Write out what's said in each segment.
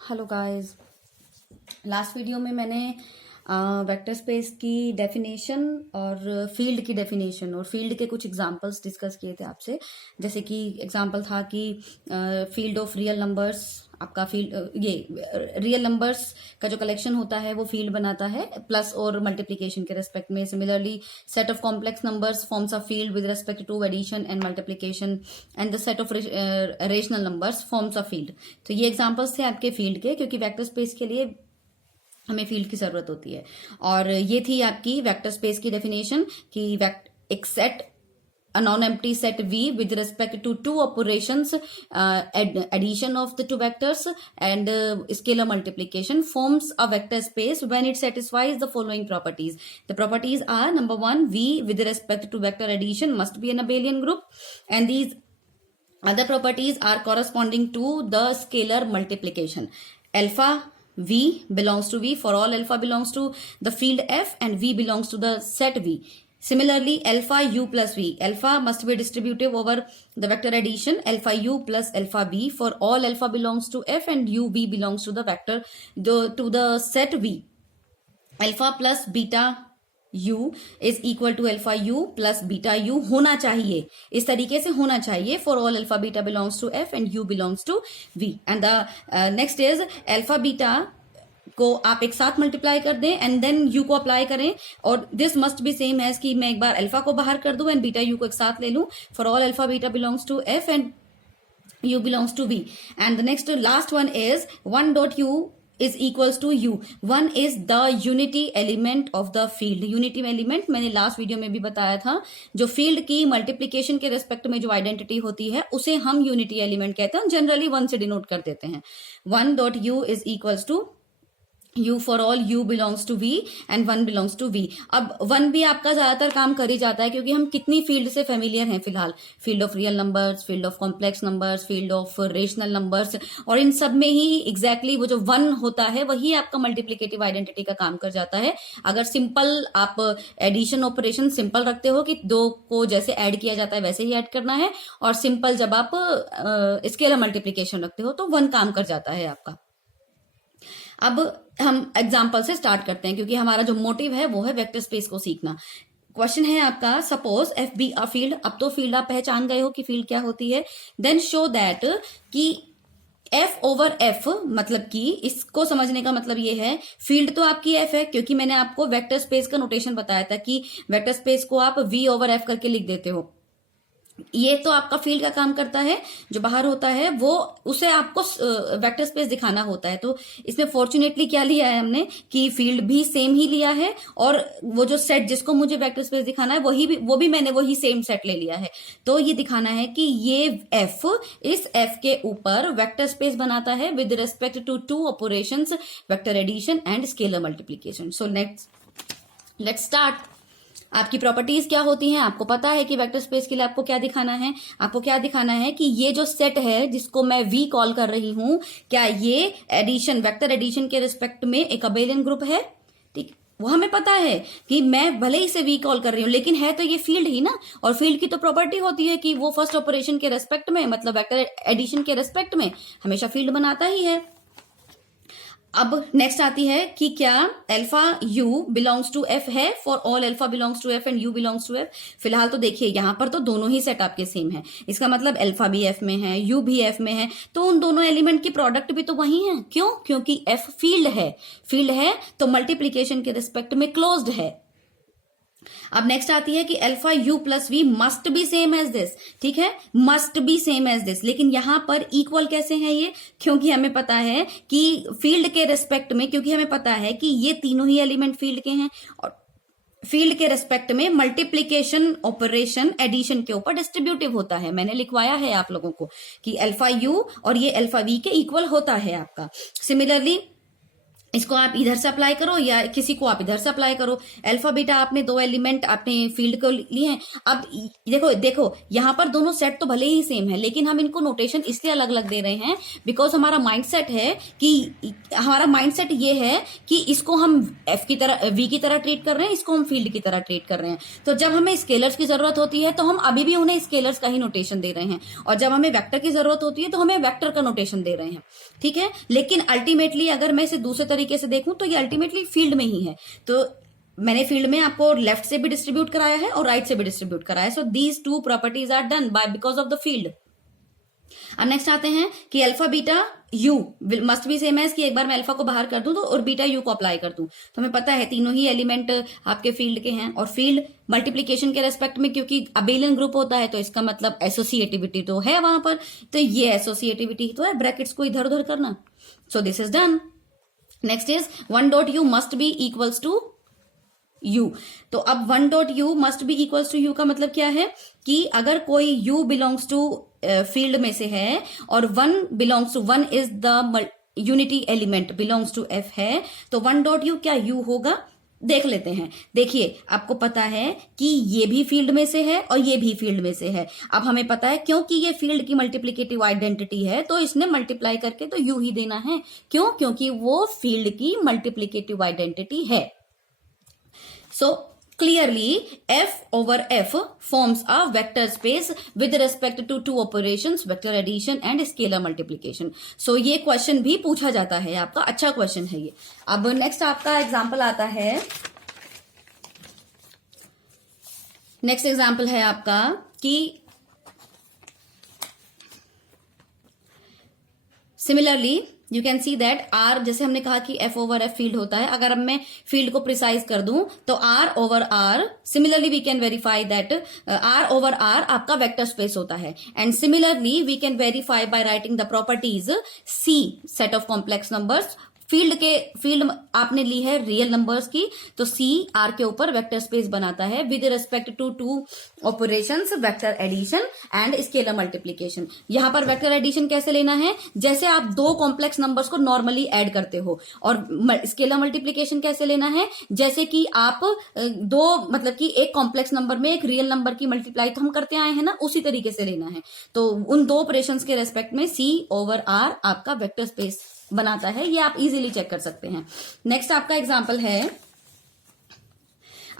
Hello guys, last video में मैंने vector space की डेफिनेशन और फील्ड की डेफिनेशन और फील्ड के कुछ एग्जांपल्स डिस्कस किए थे आपसे। जैसे कि एग्जांपल था कि फील्ड ऑफ रियल नंबर्स, आपका फील्ड ये रियल नंबर्स का जो कलेक्शन होता है वो फील्ड बनाता है प्लस और मल्टीप्लिकेशन के रेस्पेक्ट में। Similarly set of complex numbers forms a field with respect to addition and multiplication and the set of rational numbers forms a field. तो ये एग्जांपल्स थे आपके फील्ड के, क्योंकि वेक्टर स्पेस के लिए हमें फील्ड की जरूरत होती है। और ये थी आपकी वेक्टर स्पेस की डेफिनेशन कि एक set, a non-empty set V with respect to two operations, addition of the two vectors and scalar multiplication forms a vector space when it satisfies the following properties. The properties are: number one, V with respect to vector addition must be an abelian group, and these other properties are corresponding to the scalar multiplication. Alpha V belongs to V for all alpha belongs to the field F and V belongs to the set V. Similarly, alpha U plus V. Alpha must be distributive over the vector addition alpha U plus alpha V for all alpha belongs to F and U V belongs to the vector to the set V. Alpha plus beta U is equal to alpha U plus beta U होना चाहिए, इस तरीके से होना चाहिए for all alpha beta belongs to F and U belongs to V. And the next is alpha beta को आप एक साथ मल्टीप्लाई कर दें एंड देन यू को अप्लाई करें, और this must be same as कि मैं एक बार अल्फा को बाहर कर दूं एंड बीटा यू को एक साथ ले लूं for all alpha beta belongs to F and you belongs to B. And the next last one is one dot u is equals to u. One is the unity element of the field. unity element मैंने last video में भी बताया था, जो field की multiplication के respect में जो आइडेंटिटी होती है उसे हम यूनिटी एलिमेंट कहते हैं, जनरली वन से डिनोट कर देते हैं. One dot u is equals to U for all U belongs to V and 1 belongs to V. अब 1 भी आपका ज्यादातर काम कर ही जाता है, क्योंकि हम कितनी फील्ड से फेमिलियर हैं फिलहाल. Field of real numbers, field of complex numbers, field of rational numbers, और इन सब में ही एग्जैक्टली वो जो 1 होता है वही आपका मल्टीप्लिकेटिव आइडेंटिटी का काम कर जाता है. अगर सिंपल आप एडिशन ऑपरेशन सिंपल रखते हो कि दो को जैसे ऐड किया जाता है वैसे ही ऐड करना है, और सिंपल जब आप स्केलर मल्टीप्लिकेशन रखते हो तो 1 काम कर जाता है आपका. अब हम एग्जाम्पल से स्टार्ट करते हैं, क्योंकि हमारा जो मोटिव है वो है वेक्टर स्पेस को सीखना. क्वेश्चन है आपका, suppose F be a field. अब तो फील्ड आप पहचान गए हो कि फील्ड क्या होती है. देन शो दैट कि एफ ओवर एफ, मतलब कि इसको समझने का मतलब ये है, फील्ड तो आपकी एफ है, क्योंकि मैंने आपको वेक्टर स्पेस का नोटेशन बताया था कि वेक्टर स्पेस को आप वी ओवर एफ करके लिख देते हो. ये तो आपका फील्ड का काम करता है, जो बाहर होता है वो उसे आपको वेक्टर स्पेस दिखाना होता है. तो इसमें फॉर्चुनेटली क्या लिया है हमने कि फील्ड भी सेम ही लिया है, और वो जो सेट जिसको मुझे वेक्टर स्पेस दिखाना है वो भी मैंने वही सेम सेट ले लिया है. तो ये दिखाना है कि ये एफ इस एफ के ऊपर वेक्टर स्पेस बनाता है with respect to two operations, vector addition and scalar multiplication. So let's start. आपकी प्रॉपर्टीज क्या होती हैं, आपको पता है कि वेक्टर स्पेस के लिए आपको क्या दिखाना है. आपको क्या दिखाना है कि ये जो सेट है जिसको मैं वी कॉल कर रही हूं, क्या ये एडिशन, वेक्टर एडिशन के रिस्पेक्ट में एक अबेलियन ग्रुप है. ठीक, वो हमें पता है कि मैं भले ही से वी कॉल कर रही हूं, लेकिन है तो ये फील्ड ही ना, और फील्ड की तो प्रॉपर्टी होती है कि वो फर्स्ट ऑपरेशन के रेस्पेक्ट में, मतलब वेक्टर एडिशन के रेस्पेक्ट में हमेशा फील्ड बनाता ही है. अब नेक्स्ट आती है कि क्या alpha U belongs to F है for all alpha belongs to F and you belongs to F. फिलहाल तो देखिए यहां पर तो दोनों ही सेट आपके सेम है, इसका मतलब अल्फा भी एफ में है, यू भी एफ में है, तो उन दोनों एलिमेंट की प्रोडक्ट भी तो वही है. क्यों? क्योंकि एफ फील्ड है. फील्ड है तो मल्टीप्लीकेशन के रिस्पेक्ट में क्लोज्ड है. अब नेक्स्ट आती है कि alpha u plus v must be same as this. ठीक है, must be same as this, लेकिन यहां पर इक्वल कैसे है ये? क्योंकि हमें पता है कि फील्ड के रेस्पेक्ट में, क्योंकि हमें पता है कि ये तीनों ही एलिमेंट फील्ड के हैं, और फील्ड के रेस्पेक्ट में मल्टीप्लीकेशन ऑपरेशन एडिशन के ऊपर डिस्ट्रीब्यूटिव होता है. मैंने लिखवाया है आप लोगों को कि अल्फा यू और ये अल्फा वी के इक्वल होता है आपका. सिमिलरली इसको आप इधर से अप्लाई करो या किसी को आप इधर से अप्लाई करो। अल्फा बीटा आपने दो एलिमेंट अपने फील्ड को लिए हैं। अब देखो देखो यहाँ पर दोनों सेट तो भले ही सेम है, लेकिन हम इनको नोटेशन इसलिए अलग अलग दे रहे हैं बिकॉज हमारा माइंडसेट है कि हमारा माइंडसेट ये है कि इसको हम एफ की तरह वी की तरह ट्रीट कर रहे हैं, इसको हम फील्ड की तरह ट्रीट कर रहे हैं। तो जब हमें स्केलर्स की जरूरत होती है तो हम अभी भी उन्हें स्केलर्स का ही नोटेशन दे रहे हैं, और जब हमें वेक्टर की जरूरत होती है तो हमें वेक्टर का नोटेशन दे रहे हैं। ठीक है, लेकिन अल्टीमेटली अगर मैं इसे दूसरे तरीके से देखूं तो ये अल्टीमेटली फील्ड में ही है। तो मैंने फील्ड में आपको लेफ्ट से भी डिस्ट्रीब्यूट कराया है और राइट से भी डिस्ट्रीब्यूट कराया है। So these two properties are done by because of the field. अब नेक्स्ट आते हैं कि alpha beta u must be same as कि एक बार मैं अल्फा को बाहर कर दूं तो और बीटा यू को अप्लाई कर दूं। तो हमें पता है तीनों ही एलिमेंट आपके फील्ड के हैं, और फील्ड मल्टीप्लीकेशन के रेस्पेक्ट में क्योंकि अबेलियन ग्रुप होता है तो इसका मतलब एसोसिएटिविटी तो है वहां पर, तो ये एसोसिएटिविटी तो है। ब्रैकेट्स को इधर उधर करना। So this is done. Next is one dot u must be equals to u. तो अब one dot u must be equals to u का मतलब क्या है कि अगर कोई यू बिलोंग्स टू फील्ड में से है और one belongs to one is the unity element belongs to F है, तो वन डॉट यू क्या यू होगा, देख लेते हैं। देखिए आपको पता है कि ये भी फील्ड में से है और ये भी फील्ड में से है। अब हमें पता है क्योंकि ये फील्ड की मल्टीप्लिकेटिव आइडेंटिटी है तो इसने मल्टीप्लाई करके तो यू ही देना है। क्यों? क्योंकि वो फील्ड की मल्टीप्लिकेटिव आइडेंटिटी है। सो clearly f over f forms a vector space with respect to two operations, vector addition and scalar multiplication. So ये क्वेश्चन भी पूछा जाता है आपका, अच्छा क्वेश्चन है ये। अब नेक्स्ट आपका एग्जाम्पल आता है, नेक्स्ट एग्जाम्पल है आपका कि similarly you can see that R, जैसे हमने कहा कि एफ ओवर एफ फील्ड होता है, अगर अब मैं फील्ड को प्रिसाइज कर दूं तो R over R, similarly we can verify that R over R आपका वेक्टर स्पेस होता है। And similarly we can verify by writing the properties C set of complex numbers. Field आपने ली है रियल नंबर्स की, तो सी आर के ऊपर वेक्टर स्पेस बनाता है with respect to two operations, vector addition and scalar multiplication. यहां पर वेक्टर एडिशन कैसे लेना है, जैसे आप दो कॉम्प्लेक्स नंबर्स को नॉर्मली ऐड करते हो, और स्केलर मल्टीप्लिकेशन कैसे लेना है, जैसे कि आप दो मतलब कि एक कॉम्प्लेक्स नंबर में एक रियल नंबर की मल्टीप्लाई तो हम करते आए हैं ना, उसी तरीके से लेना है। तो उन दो ऑपरेशंस के रेस्पेक्ट में सी ओवर आर आपका वेक्टर स्पेस बनाता है, ये आप इजीली चेक कर सकते हैं। नेक्स्ट आपका एग्जांपल है,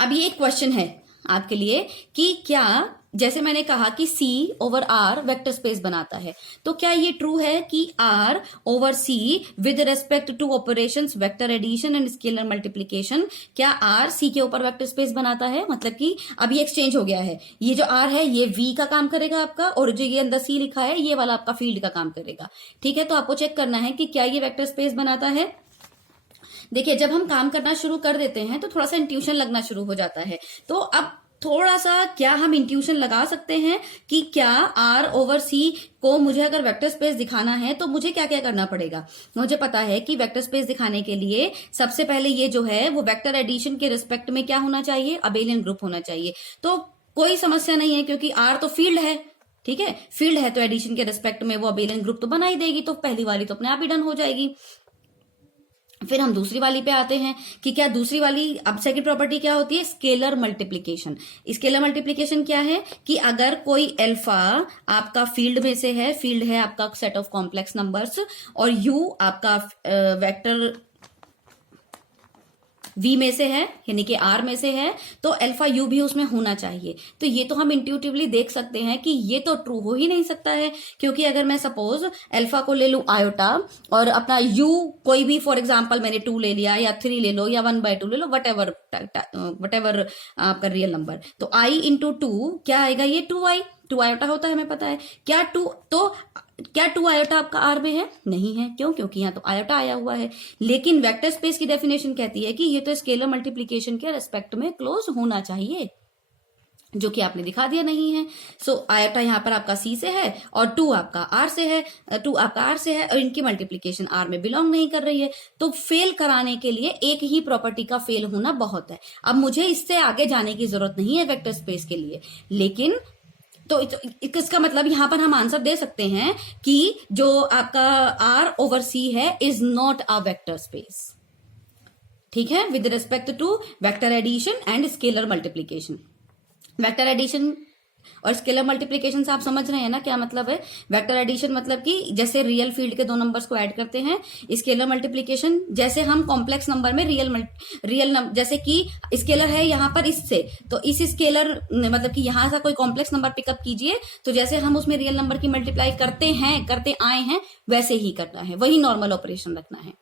अब ये एक क्वेश्चन है आपके लिए कि क्या, जैसे मैंने कहा कि C over R vector space बनाता है, तो क्या ये ट्रू है कि R over C with respect to operations vector addition and scalar multiplication, क्या R C के ऊपर वेक्टर स्पेस बनाता है? मतलब कि अब ये एक्सचेंज हो गया है, ये जो R है ये V का काम करेगा आपका, और जो ये अंदर C लिखा है ये वाला आपका फील्ड का काम करेगा। ठीक है, तो आपको चेक करना है कि क्या ये वेक्टर स्पेस बनाता है। देखिए जब हम काम करना शुरू कर देते हैं तो थोड़ा सा इंट्यूशन लगना शुरू हो जाता है। तो अब थोड़ा सा क्या हम इंट्यूशन लगा सकते हैं कि क्या आर ओवर सी को मुझे अगर वेक्टर स्पेस दिखाना है तो मुझे क्या क्या करना पड़ेगा। मुझे पता है कि वेक्टर स्पेस दिखाने के लिए सबसे पहले ये जो है वो वेक्टर एडिशन के रिस्पेक्ट में क्या होना चाहिए, अबेलियन ग्रुप होना चाहिए। तो कोई समस्या नहीं है क्योंकि आर तो फील्ड है, ठीक है, फील्ड है तो एडिशन के रिस्पेक्ट में वो अबेलियन ग्रुप तो बना ही देगी, तो पहली वाली तो अपने आप ही डन हो जाएगी। फिर हम दूसरी वाली पे आते हैं कि क्या दूसरी वाली, अब सेकंड प्रॉपर्टी क्या होती है, स्केलर मल्टीप्लिकेशन। स्केलर मल्टीप्लिकेशन क्या है कि अगर कोई अल्फा आपका फील्ड में से है, फील्ड है आपका सेट ऑफ कॉम्प्लेक्स नंबर्स, और यू आपका वेक्टर V में से है यानी कि R में से है, तो अल्फा U भी उसमें होना चाहिए। तो ये तो हम इंट्यूटिवली देख सकते हैं कि ये तो ट्रू हो ही नहीं सकता है, क्योंकि अगर मैं सपोज अल्फा को ले लूं आयोटा और अपना U कोई भी, फॉर एग्जांपल मैंने 2 ले लिया या 3 ले लो या 1/2 ले लो, वट एवर आपका रियल नंबर, तो I इंटू 2 क्या आएगा, ये 2 आयोटा होता है, हमें पता है। क्या 2 आयोटा आपका आर में है? नहीं है। क्यों? क्योंकि यहाँ तो आयोटा आया हुआ है। लेकिन वेक्टर स्पेस की डेफिनेशन कहती है कि ये तो स्केलर मल्टीप्लिकेशन के रेस्पेक्ट में क्लोज होना चाहिए, जो कि आपने दिखा दिया नहीं है। सो आयोटा यहाँ पर आपका सी से है और 2 आपका आर से है, 2 आपका आर से है, और इनकी मल्टीप्लिकेशन आर में बिलोंग नहीं कर रही है। तो फेल कराने के लिए एक ही प्रॉपर्टी का फेल होना बहुत है। अब मुझे इससे आगे जाने की जरूरत नहीं है वेक्टर स्पेस के लिए, लेकिन तो इसका मतलब यहां पर हम आंसर दे सकते हैं कि जो आपका R ओवर C है is not a vector space. ठीक है, with respect to vector addition and scalar multiplication. Vector addition और स्केलर मल्टीप्लिकेशन से आप समझ रहे हैं ना क्या मतलब है। वेक्टर एडिशन मतलब कि जैसे रियल फील्ड के दो नंबर्स को ऐड करते हैं। स्केलर मल्टीप्लिकेशन जैसे हम कॉम्प्लेक्स नंबर में रियल नंबर, जैसे कि स्केलर है यहाँ पर इससे, तो इस स्केलर मतलब कि यहाँ से कोई कॉम्प्लेक्स नंबर पिकअप कीजिए, तो जैसे हम उसमें रियल नंबर की मल्टीप्लाई करते आए हैं वैसे ही करना है, वही नॉर्मल ऑपरेशन रखना है।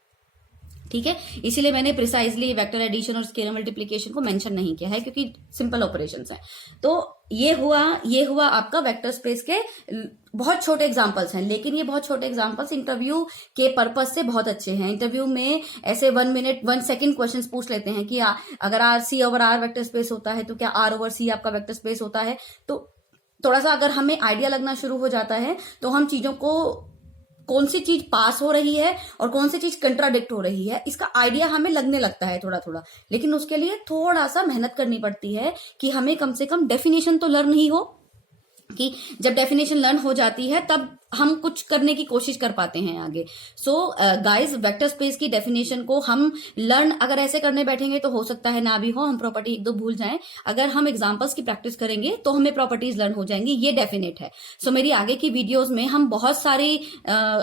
ठीक है, इसीलिए मैंने प्रिसाइजली वेक्टर एडिशन और स्केलर मल्टीप्लिकेशन को मेंशन नहीं किया है, क्योंकि सिंपल ऑपरेशंस हैं। तो ये हुआ आपका वेक्टर स्पेस के बहुत छोटे एग्जांपल्स हैं, लेकिन ये बहुत छोटे एग्जांपल्स इंटरव्यू के पर्पज से बहुत अच्छे हैं। इंटरव्यू में ऐसे 1 मिनट 1 सेकंड क्वेश्चंस पूछ लेते हैं कि अगर R C over R vector space होता है तो क्या आर ओवर सी आपका वेक्टर स्पेस होता है। तो थोड़ा सा अगर हमें आइडिया लगना शुरू हो जाता है तो हम चीजों को, कौन सी चीज पास हो रही है और कौन सी चीज कंट्राडिक्ट हो रही है, इसका आइडिया हमें लगने लगता है थोड़ा थोड़ा। लेकिन उसके लिए थोड़ा सा मेहनत करनी पड़ती है कि हमें कम से कम डेफिनेशन तो लर्न ही हो, कि जब डेफिनेशन लर्न हो जाती है तब हम कुछ करने की कोशिश कर पाते हैं आगे। सो गाइज, वेक्टर स्पेस की डेफिनेशन को हम लर्न अगर ऐसे करने बैठेंगे तो हो सकता है ना भी हो, हम प्रॉपर्टी एक दो भूल जाएं। अगर हम एग्जांपल्स की प्रैक्टिस करेंगे तो हमें प्रॉपर्टीज लर्न हो जाएंगी, ये डेफिनेट है। सो मेरी आगे की वीडियोस में हम बहुत सारे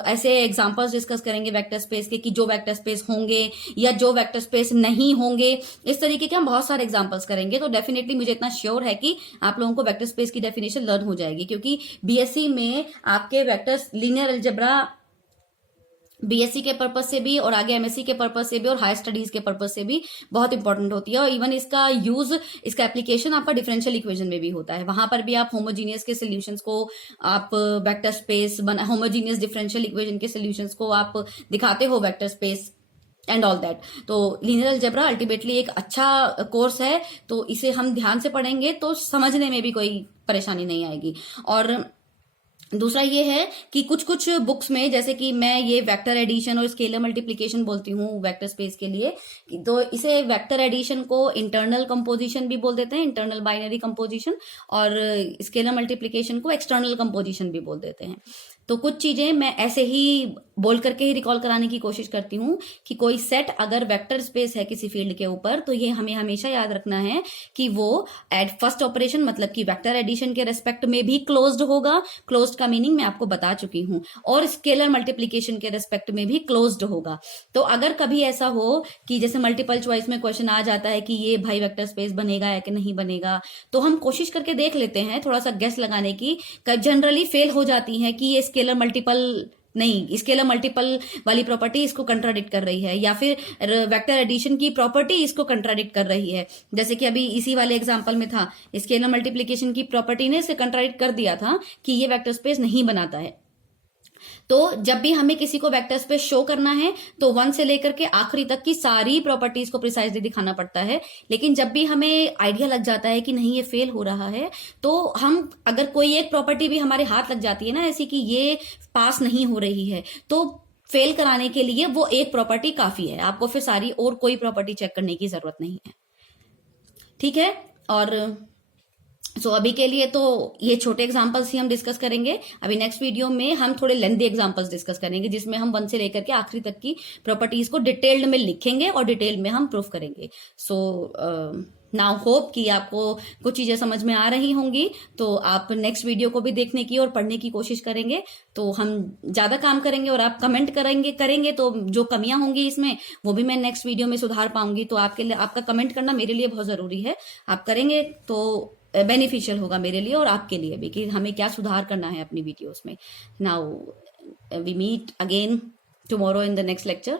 ऐसे एग्जांपल्स डिस्कस करेंगे वेक्टर स्पेस के, कि जो वेक्टर स्पेस होंगे या जो वेक्टर स्पेस नहीं होंगे, इस तरीके के हम बहुत सारे एग्जाम्पल्स करेंगे। तो डेफिनेटली मुझे इतना श्योर है कि आप लोगों को वेक्टर स्पेस की डेफिनेशन लर्न हो जाएगी, क्योंकि बीएससी में आपके वेक्टर्स, लीनियर अलजेब्रा बीएससी के पर्पज से भी और आगे एमएससी के पर्पज से भी और हायर स्टडीज के पर्पज से भी बहुत इंपॉर्टेंट होती है। और इवन इसका यूज, इसका एप्लीकेशन आपका डिफरेंशियल इक्वेशन में भी होता है। वहां पर भी आप होमोजीनियस के सॉल्यूशंस को, आप vector space homogeneous differential equation के सॉल्यूशंस को आप दिखाते हो vector space and all that. तो लीनियर अलजेब्रा अल्टीमेटली एक अच्छा कोर्स है, तो इसे हम ध्यान से पढ़ेंगे तो समझने में भी कोई परेशानी नहीं आएगी। और दूसरा ये है कि कुछ कुछ बुक्स में, जैसे कि मैं ये वेक्टर एडिशन और स्केलर मल्टीप्लिकेशन बोलती हूँ वेक्टर स्पेस के लिए, तो इसे वेक्टर एडिशन को इंटरनल कंपोजिशन भी बोल देते हैं, इंटरनल बाइनरी कंपोजिशन, और स्केलर मल्टीप्लिकेशन को एक्सटर्नल कंपोजिशन भी बोल देते हैं। तो कुछ चीजें मैं ऐसे ही बोल करके ही रिकॉल कराने की कोशिश करती हूँ कि कोई सेट अगर वेक्टर स्पेस है किसी फील्ड के ऊपर, तो ये हमें हमेशा याद रखना है कि वो एट फर्स्ट ऑपरेशन मतलब कि वेक्टर एडिशन के रेस्पेक्ट में भी क्लोज्ड होगा। क्लोज्ड का मीनिंग मैं आपको बता चुकी हूँ, और स्केलर मल्टीप्लिकेशन के रेस्पेक्ट में भी क्लोज्ड होगा। तो अगर कभी ऐसा हो कि जैसे मल्टीपल चॉइस में क्वेश्चन आ जाता है कि ये भाई वेक्टर स्पेस बनेगा या कि नहीं बनेगा, तो हम कोशिश करके देख लेते हैं थोड़ा सा गेस लगाने की। जनरली फेल हो जाती है कि ये स्केलर मल्टीपल नहीं, स्केलर मल्टीपल वाली प्रॉपर्टी इसको कंट्राडिक्ट कर रही है, या फिर वेक्टर एडिशन की प्रॉपर्टी इसको कंट्राडिक्ट कर रही है। जैसे कि अभी इसी वाले एग्जांपल में था, स्केलर मल्टीप्लिकेशन की प्रॉपर्टी ने इसे कंट्राडिक्ट कर दिया था कि ये वेक्टर स्पेस नहीं बनाता है। तो जब भी हमें किसी को वेक्टर स्पेस शो करना है तो 1 से लेकर के आखिरी तक की सारी प्रॉपर्टीज को प्रिसाइजली दिखाना पड़ता है। लेकिन जब भी हमें आइडिया लग जाता है कि नहीं ये फेल हो रहा है, तो हम अगर कोई एक प्रॉपर्टी भी हमारे हाथ लग जाती है ना ऐसी कि ये पास नहीं हो रही है, तो फेल कराने के लिए वो एक प्रॉपर्टी काफी है, आपको फिर सारी और कोई प्रॉपर्टी चेक करने की जरूरत नहीं है। ठीक है, और सो अभी के लिए तो ये छोटे एग्जांपल्स ही हम डिस्कस करेंगे। अभी नेक्स्ट वीडियो में हम थोड़े लेंथी एग्जांपल्स डिस्कस करेंगे, जिसमें हम 1 से लेकर के आखिरी तक की प्रॉपर्टीज को डिटेल्ड में लिखेंगे और डिटेल में हम प्रूफ करेंगे। सो नाउ होप कि आपको कुछ चीजें समझ में आ रही होंगी, तो आप नेक्स्ट वीडियो को भी देखने की और पढ़ने की कोशिश करेंगे, तो हम ज्यादा काम करेंगे और आप कमेंट करेंगे तो जो कमियां होंगी इसमें वो भी मैं नेक्स्ट वीडियो में सुधार पाऊंगी। तो आपके लिए, आपका कमेंट करना मेरे लिए बहुत जरूरी है। आप करेंगे तो बेनिफिशियल होगा मेरे लिए और आपके लिए भी, कि हमें क्या सुधार करना है अपनी वीडियोस में। Now we meet again tomorrow in the next lecture.